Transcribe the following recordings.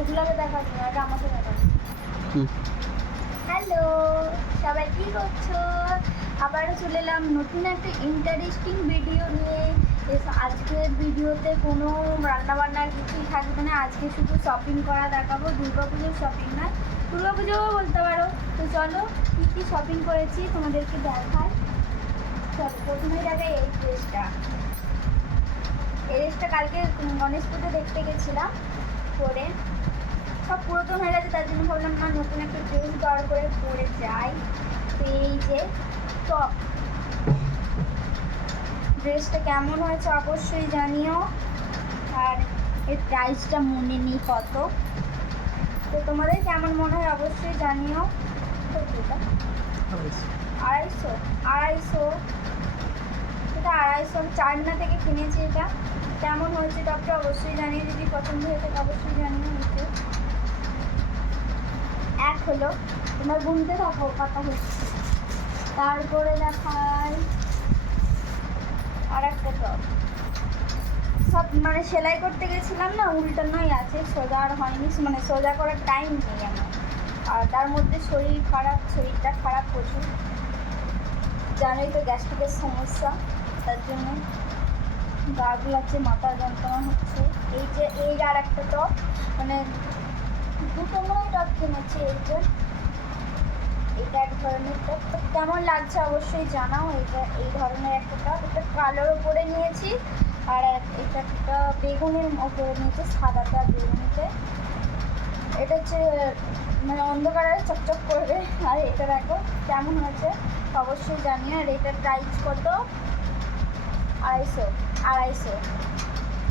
ওগুলোকে দেখাবি না এটা আমাকে হুম। হ্যালো সবাই কি করছ? আবারও চলে এলাম নতুন একটা ইন্টারেস্টিং ভিডিও নিয়ে। আজকের ভিডিওতে কোনো রান্নাবান্নার কিছুই থাকবে না। আজকে শুধু শপিং করা দেখাবো। দুর্গা পুজোর শপিং না দুর্গা পুজোও বলতে পারো। তো চলো কী কী শপিং করেছি তোমাদেরকে দেখায় চলো প্রথমে দেখাই এই ড্রেসটা এই ড্রেসটা কালকে গণেশ পুজো দেখতে গেছিলাম পরে। সব পুরাতন হয়ে গেছে তার জন্য ভাবলাম না নতুন একটা ড্রেস বার করে পরে যাই। তো এই যে টপ ড্রেসটা কেমন হয়েছে অবশ্যই জানিও। আর এর প্রাইসটা মনে নেই কত। তো তোমাদের কেমন মনে হয় অবশ্যই জানিও। আড়াইশো। আড়াইশো? এটা আড়াইশো। আমি চারনা থেকে কিনেছি এটা। কেমন হয়েছে টপটা অবশ্যই জানিয়ে যদি পছন্দ হয়ে থাকে অবশ্যই জানিয়ে নিতে হলো। তোমার গুনতে থাকো কথা হচ্ছে তারপরে দেখাই আর একটা টপ সব মানে সেলাই করতে গেছিলাম না উল্টানোই আছে, সোজা আর হয়নি। মানে সোজা করার টাইম নেই আমার। আর তার মধ্যে শরীর খারাপ, শরীরটা খারাপ প্রচুর। জানোই তো গ্যাস্ট্রিকের সমস্যা, তার জন্য গা গুলাচ্ছে, মাথা যন্ত্রণা হচ্ছে। এই যে, এই আর একটা টপ মানে দুটো মনে টপ কিনেছি এই এটা এক ধরনের তো কেমন লাগছে অবশ্যই জানাও। এটা এই ধরনের একটা টপ এটা কালোর ওপরে নিয়েছি, আর এটা একটা বেগুনের ওপরে নিয়েছি, সাদাটা বেগুনিতে। এটা হচ্ছে মানে অন্ধকারে চকচক করবে। আর এটা দেখো কেমন হয়েছে, অবশ্যই জানিও। আর এটার প্রাইস কত? আড়াইশো আড়াইশো।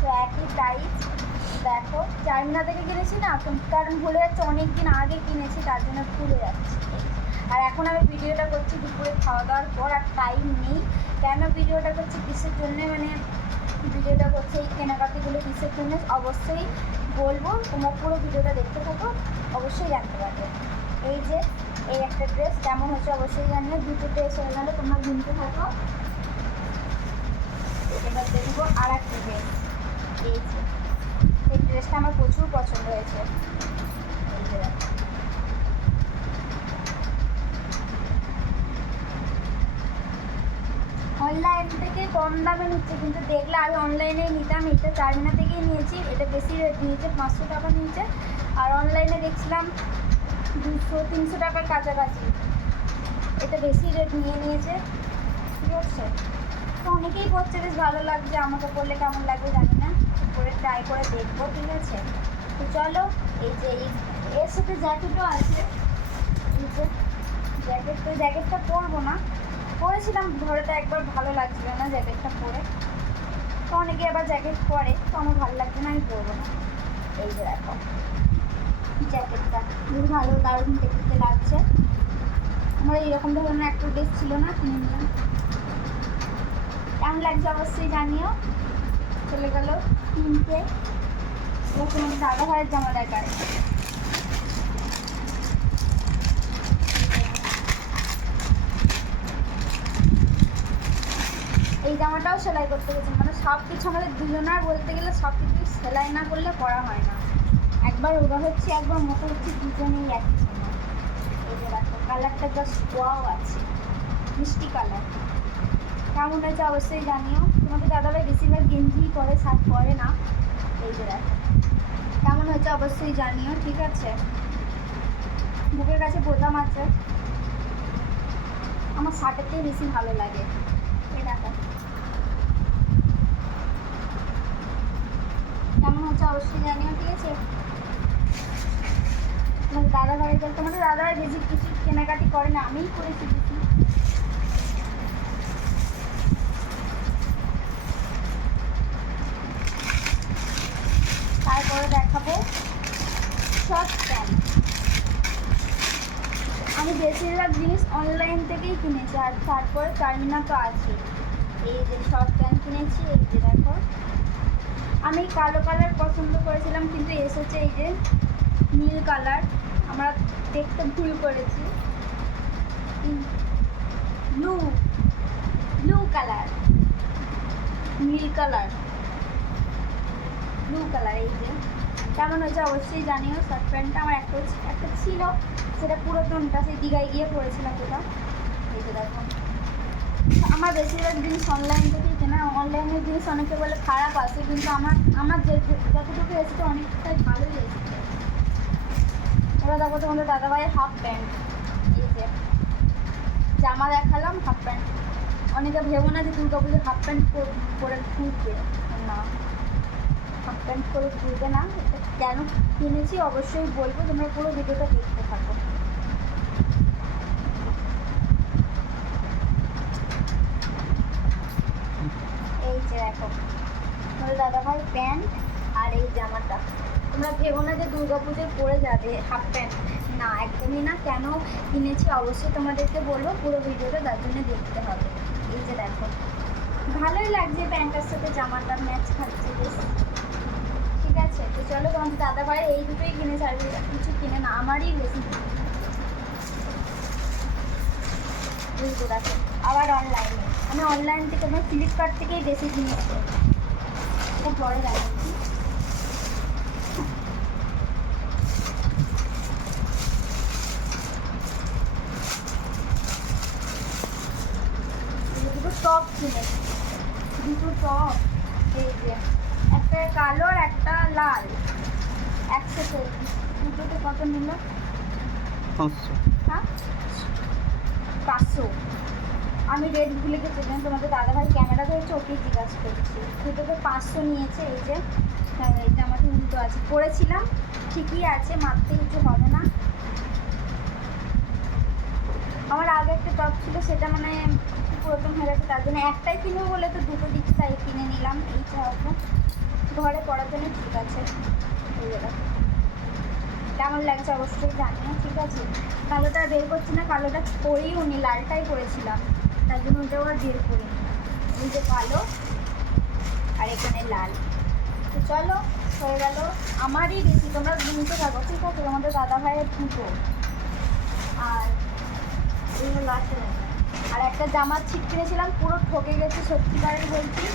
তো একই প্রাইস দেখো চারমিনা থেকে কিনেছি না কারণ ভুলে যাচ্ছে অনেক দিন আগে কিনেছি, তার জন্য ভুলে যাচ্ছি। আর এখন আমি ভিডিওটা করছি দুপুরে খাওয়া দাওয়ার পর, আর টাইম নেই। কেন ভিডিওটা করছি? কিসের জন্যে? মানে ভিডিওটা করছি এই কেনাকাটিগুলো কিসের জন্য? অবশ্যই বলব, তোমার পুরো ভিডিওটা দেখতে থাকো, অবশ্যই জানতে পারবে। এই যে, এই একটা ড্রেস কেমন হচ্ছে অবশ্যই জানিও। দুটো ড্রেস হয়ে গেলে তোমরা কিনতে থাকো। এবার দেখব আর একটা ড্রেস এই যে এই ড্রেসটা আমার প্রচুর পছন্দ হয়েছে। অনলাইন থেকে কম দামে নিচ্ছে, কিন্তু দেখলে আমি অনলাইনে নিতাম, এটা চারমিনা থেকেই নিয়েছি, এটা বেশি রেট নিয়েছে, পাঁচশো টাকা নিয়েছে। আর অনলাইনে দেখছিলাম দুশো, তিনশো টাকার কাছাকাছি। এটা বেশি রেট নিয়ে নিয়েছে। ঠিক আছে তো অনেকেই পড়ছে বেশ ভালো লাগছে আমাকে পড়লে, কেমন লাগবে জানি না। পরে ট্রাই করে দেখব, ঠিক আছে? তো চলো, এই যে এই এর সাথে জ্যাকেটও আছে। এই যে জ্যাকেট তো জ্যাকেটটা পরবো না। পরেছিলাম ঘরেতে একবার ভালো লাগছিল না জ্যাকেটটা পরে। তো অনেকে আবার জ্যাকেট পরে, তো আমার ভালো লাগছে না, আমি পরবো না। এই যে দেখো জ্যাকেটটা বেশ ভালো, দারুণ দেখতে লাগছে। আমার এইরকম ধরনের একটা ড্রেস ছিল না, কিনে নিলাম। কেমন লাগছে অবশ্যই জানিও। চলে গেল এবার তোমার দাদা ভাইয়ের জামা দেখায় এই জামাটাও সেলাই করতে গেছি মানে সব কিছু আমাদের দুজনার বলতে গেলে সব কিছু সেলাই না করলে করা হয় না। একবার ওরা হচ্ছে, একবার মতো হচ্ছে, দুজনেই একই সময় এই যে কালারটা জাস্ট ওয়াও আছে। মিষ্টি কালার। কেমন হয়েছে অবশ্যই জানিও। তোমাদের দাদাভাই বেশিরভাগ গেঞ্জি পরে, শার্ট পরে না। এই যে কেমন হয়েছে অবশ্যই জানিও, ঠিক আছে? বুকের কাছে বোতাম আছে। আমার শার্টের বেশি ভালো লাগে। এই দেখো। কেমন হচ্ছে অবশ্যই জানিও, ঠিক আছে? তোমাদের দাদা ভাই তোমাদের দাদা ভাই বেশি কিছু কেনাকাটি করে না, আমিই করেছি বেশি। তারপরে দেখাবো। শর্ট প্যান্ট আমি বেশিরভাগ জিনিস অনলাইন থেকেই কিনেছি, আর তারপরে চারমিনা তো আছে। এই যে শর্ট প্যান্ট কিনেছি, এই যে দেখো। আমি কালো কালার পছন্দ করেছিলাম, কিন্তু এসেছে এই যে নীল কালার আমরা দেখতে ভুল করেছি। ব্লু ব্লু কালার নীল কালার ব্লু কালার এই যে। কেমন হয়েছে অবশ্যই জানিও শার্ট প্যান্টটা আমার একটা একটা ছিল। সেটা পুরাতনটা সেই দীঘায় গিয়ে পড়েছিলাম ওটা এই যে দেখো। আমার বেশিরভাগ জিনিস অনলাইন থেকেই কেনা। অনলাইনের জিনিস অনেকে বলে খারাপ আসে কিন্তু আমার আমার যে যতটুকু এসেছে অনেকটাই ভালোই এসেছে। এবার দেখো তোমাদের দাদাভাইয়ের হাফ প্যান্ট এই যে। জামা দেখালাম হাফ প্যান্ট অনেকে ভেবো না যে দুর্গা পুজো হাফ প্যান্ট পরে ঘুরবে না। প্যান্ট করে ঘুরবে না। এটা কেন কিনেছি অবশ্যই বলব, তোমরা পুরো ভিডিওটা দেখতে থাকো। এই যে দেখো, তোমার দাদাভাই প্যান্ট আর এই জামাটা। তোমরা ভেবো না যে দুর্গা পুজোয় পরে যাবে হাফ প্যান্ট। না, একদমই না। কেন কিনেছি অবশ্যই তোমাদেরকে বলব, পুরো ভিডিওটা তার জন্য দেখতে হবে। এই যে দেখো, ভালোই লাগছে প্যান্টের সাথে জামাটা, ম্যাচ খাচ্ছে বেশ। আছে তো চলো তোমাদের দাদা ভাই এই দুটোই কিনেছে আর কিছু কিনে না, আমারই বেশি। বুঝতে দেখো, আবার অনলাইনে আমি অনলাইন থেকে আমি ফ্লিপকার্ট থেকেই বেশি কিনেছি। এটা পরে এই দুটো টপ কিনেছি। দুটো টপ এই যে। একটা কালো আর একটা লাল। একসাথে। দুটোতে কত নিল? পাঁচশো। হ্যাঁ? পাঁচশো। আমি রেট ভুলে গেছি যেন তোমাদের দাদাভাই ক্যামেরা ধরেছে ওকেই জিজ্ঞাসা করছি। দুটোতে পাঁচশো নিয়েছে এই যে হ্যাঁ, এই জামাটা উল্টো আছে। পরেছিলাম ঠিকই আছে মারতে কিছু হবে না। আমার আগে একটা টপ ছিল সেটা মানে পুরাতন হয়ে গেছে তার জন্য একটাই কিনবো বলে তো দুটো দিচ্ছি তাই কিনে নিলাম এই চাপটা ঘরে পড়ার জন্য ঠিক আছে। কেমন লাগছে অবশ্যই জানিও, ঠিক আছে? কালোটা বের করছি না, কালোটা পরেই উনি লালটাই পরেছিলাম। তার জন্য ওটাও আর বের করি এই যে কালো, আর এখানে লাল। তো চলো, হয়ে গেল আমারই বেশি তোমরা গুনতে থাকো, ঠিক আছে? তোমাদের দাদা ভাইয়ের দুটো আর লাস্টে আর একটা জামার ছিট কিনেছিলাম, পুরো ঠকে গেছে সত্যিকারের বলছি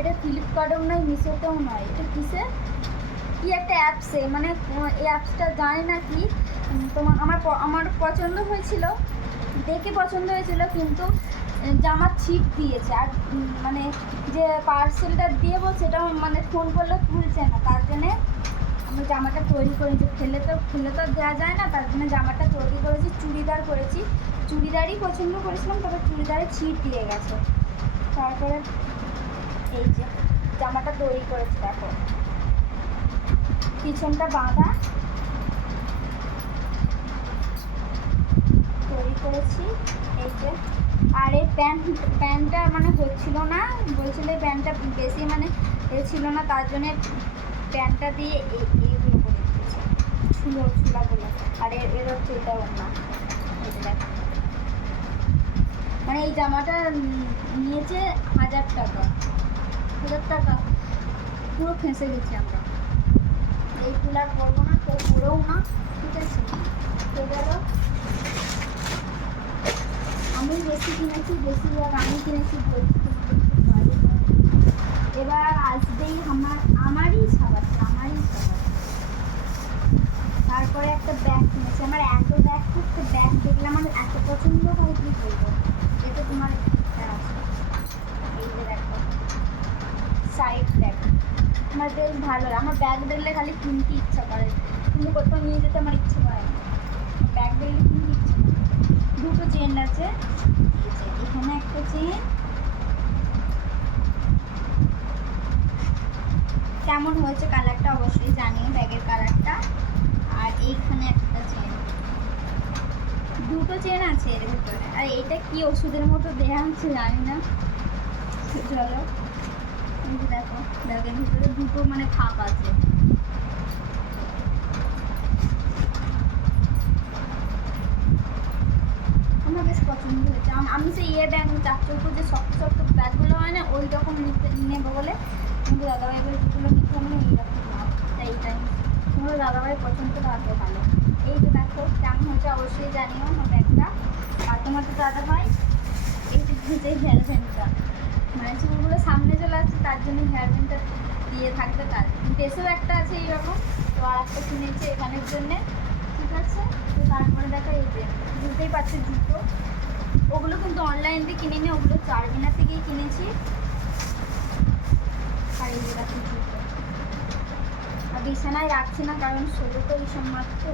এটা ফ্লিপকার্টেও নয় মিশোতেও নয় এটা কিসে? কি একটা অ্যাপসে মানে এই অ্যাপসটা জানি না কি? তোমার, আমার আমার পছন্দ হয়েছিল। দেখে পছন্দ হয়েছিল, কিন্তু জামার ছিট দিয়েছে। আর মানে যে পার্সেলটা বলছে এটা মানে ফোন করলে তুলছে না। তার জন্যে আমি জামাটা তৈরি করেছি। ফেলে তো ফেলে তো দেওয়া যায় না। তার জন্য জামাটা তৈরি করেছি, চুড়িদার করেছি। চুড়িদারই পছন্দ করেছিলাম, তবে চুড়িদারে ছিট দিয়ে গেছে। তারপরে এই যে, জামাটা তৈরি করেছি, দেখো। পিছনটা বাঁধা। তৈরি করেছি, এই যে। আর এই প্যান্ট, প্যান্টটা মানে হচ্ছিল না, বলছিল প্যান্টটা বেশি মানে এ ছিল না, তার জন্যে প্যান্টটা দিয়ে এই, এইগুলো করে দিয়েছি। ছুলো, ছুলাগুলো। আর এর এর এটা না মানে এই জামাটা নিয়েছে হাজার টাকা। হাজার টাকা। পুরো ফেঁসে গেছি আমরা। এই ফুল আর করব না, কেউ পরেও না, ঠিক আছে? তো গেল আমি বেশি কিনেছি, বেশি আর আমি কিনেছি। এবার আসবেই আমার, আমারই সাবাস আমারই সাবাস তারপরে একটা ব্যাগ কিনেছি। আমার এত ব্যাগ করতে ব্যাগ দেখলে আমার এত পছন্দ হয়, কি বলব? এটা তোমার আহ, এই যে দেখো সাইড ব্যাগ আমার বেশ ভালো। আমার ব্যাগ দেখলে খালি কিনতে ইচ্ছা করে। কিন্তু কোথাও নিয়ে যেতে আমার ইচ্ছে করে না। ব্যাগ দেখলে কিনতে ইচ্ছে করে দুটো চেন আছে। এখানে একটা চেন কেমন হয়েছে কালারটা অবশ্যই জানি ব্যাগের কালারটা আর এইখানে একটা চেন দুটো চেন আছে এর ভিতরে। আর এটা কি ওষুধের মতো দেওয়া হচ্ছে জানি না। চলো। যে দেখো, ব্যাগের ভিতরে দুটো মানে ফাঁক আছে। আমার বেশ পছন্দ হয়েছে। আমি সেই ইয়ে ব্যাগ চার চৌকো যে শক্ত শক্ত ব্যাগগুলো হয় না, ওই রকম নিতে নেব বলে কিন্তু দাদাভাই বলে যেগুলো নিতে হবে না এইরকম তাই এইটাই তোমার দাদাভাই পছন্দ রাখবে ভালো। এই যে দেখো, কেমন হয়েছে অবশ্যই জানিও আমার ব্যাগটা। আর তোমার তো দাদাভাই, এই যে হেয়ার ব্যান্ডটা মানে চুলগুলো সামনে চলে আসছে, তার জন্য হেয়ার ব্যান্ডটা দিয়ে থাকবে তার। দেশেও একটা আছে এইরকম, তো আর একটা কিনেছে এখানের জন্যে। ঠিক আছে? তো তারপরে দেখা এই যে, বুঝতেই পারছ জুতো। ওগুলো কিন্তু অনলাইন দিয়ে কিনে কিনিনি ওগুলো চারমিনা থেকেই কিনেছি। আর এই যে দেখো জুতো। আর বিছানায় রাখছি না, কারণ ষোলো তো এইসব মাত্র।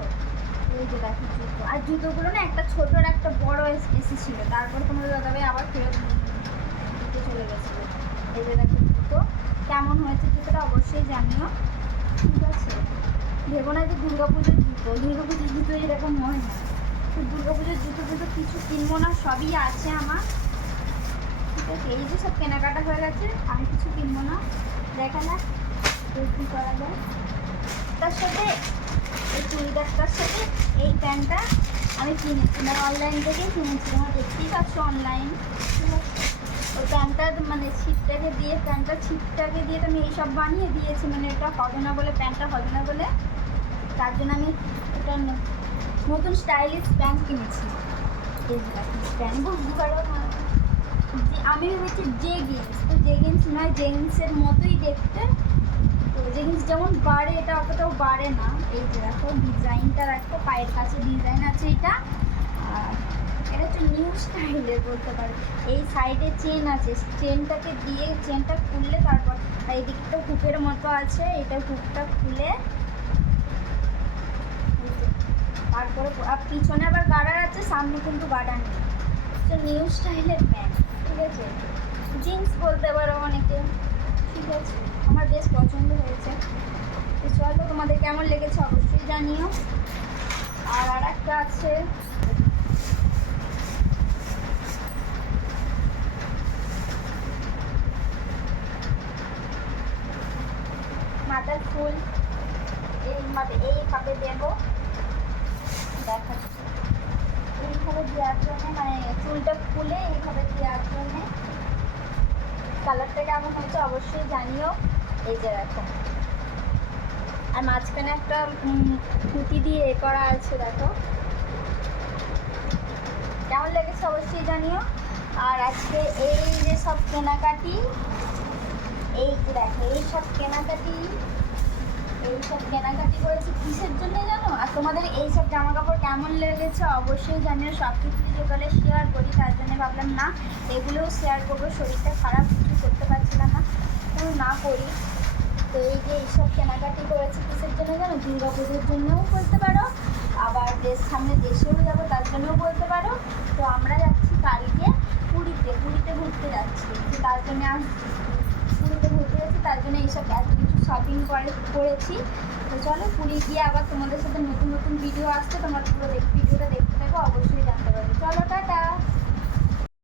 এই যে দেখো জুতো। আর জুতোগুলো না, একটা ছোট আর একটা বড় এস- এসেছিল তারপর তোমাদের দাদাভাই আবার ফেরত দিতে চলে গেছিল। এই যে দেখো জুতো কেমন হয়েছে জুতোটা অবশ্যই জানিও। ঠিক আছে? ভেবো না যে দুর্গাপুজোর জুতো। দুর্গাপুজোর জুতো এরকম হয় না। তো দুর্গাপুজোর জুতো জুতো কিছু কিনবো না, সবই আছে আমার। ঠিক আছে? এই যে সব কেনাকাটা হয়ে গেছে, আমি কিছু কিনবো না। দেখা তো কী করা যায়। তার সাথে এই চুড়িদারটার সাথে এই প্যান্টটা আমি কিনেছি। মানে অনলাইন থেকেই কিনেছি। আমার দেখতেই পাচ্ছ অনলাইন ঠিক আছে? ওই প্যান্টটা মানে ছিটটাকে দিয়ে প্যান্টটা ছিটটাকে দিয়ে তো আমি এইসব বানিয়ে দিয়েছি। মানে এটা হবে না বলে, প্যান্টটা হবে না বলে। তার জন্য আমি ন- নতুন স্টাইলিশ প্যান্ট কিনেছি। প্যান্ট বুঝতে পারো না যে আমি ভেবেছি জেগিন্স তো জেগিন্স নয় জেগিন্সের মতোই দেখতে। তো জিনিস যেমন বাড়ে, এটা অতটাও বাড়ে না। এই যে দেখো ডিজাইনটা দেখো পায়ের কাছে ডিজাইন আছে এটা। আর হচ্ছে নিউ স্টাইলের বলতে পারো। এই সাইডে চেন আছে চেনটাকে দিয়ে চেনটা খুললে তারপর এদিকে তো হুকের মতো আছে, এটা হুকটা খুলে তারপরে আর পিছনে আবার গার্ডার আছে, সামনে কিন্তু গার্ডার নেই। তো নিউ স্টাইলের প্যান্ট ঠিক আছে? জিন্স বলতে পারো অনেকে, ঠিক আছে? আমার বেশ পছন্দ হয়েছে। তো চলো, তোমাদের কেমন লেগেছে অবশ্যই জানিও। আর আর একটা আছে মাথার ফুল এইভাবে এইভাবে দেবো। দেখাচ্ছি। এইভাবে দেওয়ার জন্য মানে চুলটা খুলে এইভাবে দেওয়ার জন্যে কালারটা কেমন হয়েছে অবশ্যই জানিও। এই যে দেখো। আর মাঝখানে একটা পুঁতি দিয়ে এ করা আছে, দেখো। কেমন লেগেছে অবশ্যই জানিও। আর আজকে এই যে সব কেনাকাটি, এই দেখো, এই সব কেনাকাটি এই সব কেনাকাটি করেছি কিসের জন্য জানো? আর তোমাদের এই সব জামা কাপড় কেমন লেগেছে অবশ্যই জানিও। সব কিছু যেগুলো শেয়ার করি, তার জন্য ভাবলাম, না, এগুলোও শেয়ার করব, শরীরটা খারাপ, কিছু করতে পারছিলাম না। তো না করি। তো এই যে এইসব কেনাকাটি করেছি কিসের জন্য জানো? দুর্গা পুজোর জন্যও বলতে পারো, আবার দেশ সামনে দেশেও যাব, তার জন্যও বলতে পারো। তো আমরা যাচ্ছি কালকে পুরীতে পুরীতে ঘুরতে যাচ্ছি। তার জন্য পুরীতে ঘুরতে যাচ্ছি, তার জন্য এইসব এত শপিং করে, করেছি। তো চলো, পুরী গিয়ে আবার তোমাদের সাথে নতুন নতুন ভিডিও আসছে, তোমরা পুরো ভিডিওটা দেখতে থাকো, অবশ্যই জানতে পারবে। চলো, টাটা!